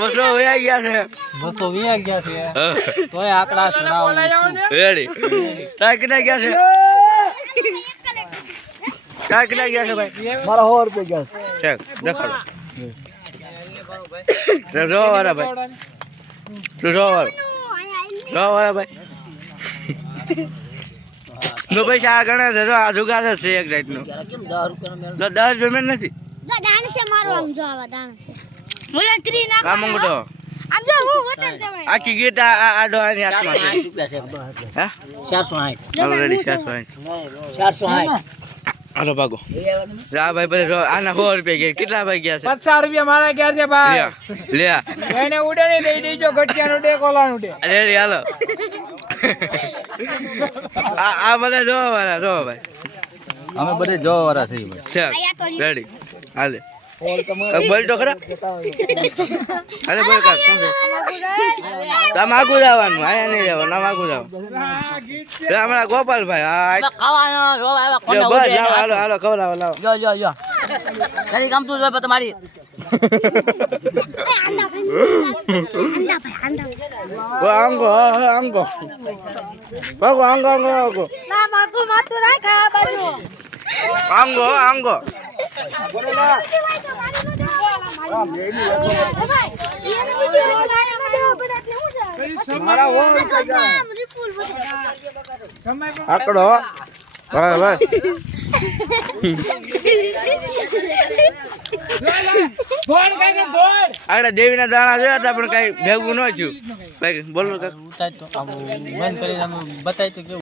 બસો વયા ગયા છે. બસો વીયા ગયા છે. તોય આંકડા સુનાવું. રેડી. તાર કેટલા ગયા છે? તાર કેટલા ગયા છે ભાઈ? મારા 100 રૂપિયા ગયા છે. ચેક દેખાડો. જો વાળા ભાઈ. જો વાળા ભાઈ. નો પૈસા આ ગણે છે. જો આ જુગાર છે એક રાઈટ નો. કેમ 10 રૂપિયાનો મેળ? 10 પેમેન્ટ નથી. જો દાણ છે મારો આમ જો આવા દાણ છે. બોલે 3 નાખ. આ મંગડો. આમ જો હું વતન જવાય. આખી ગીત આ ડોહાની હાથમાં છે. 460 રૂપિયા છે. હા 460. હાલો રેડી 460. 460. હાલો ભાગો. જા ભાઈ પછી જો આના 100 રૂપિયા ગયા. કેટલા ભાઈ ગયા છે? 50 રૂપિયા મારા ગયા છે ભાઈ. લે એને ઉડે નહીં દઈ દેજો ગઠિયાનો ડે કોલાનો ડે. રેડી હાલો. આ બધા જોવા વાળા જો ભાઈ. અમે બધે જોવા વાળા છીએ ભાઈ. ચલ રેડી હાલે. બોલ તો ખરા. અરે બોલ કાક શું છે? તમે આગુ જવાનું આયા નહીં જવાનું આમ આગુ જાવ. હમણાં ગોપાલભાઈ હા ખાવાનો જોવા આવ્યા કોને બસ ઉડે જાઓ હાલો હાલો ખવડાવો લાવો. જો તારી ગમતું જોઈ તમારી આંડા ભાઈ અંગો અંગો ભાગો અંગો અંગો અંગો ના માગુ માતું રાખ આ બાજુ અંગો અંગો મારા 100 રૂપિયા ગયા. આકડો ભાઈ ભાઈ ધોળ કાંઈ ધોળ. આગળ દેવીના દાણા જોયા હતા પણ કઈ ભેગું ન થયું ભાઈ બોલો કાક ઉતાર તો બંધ કરીને બતાય તો કેવું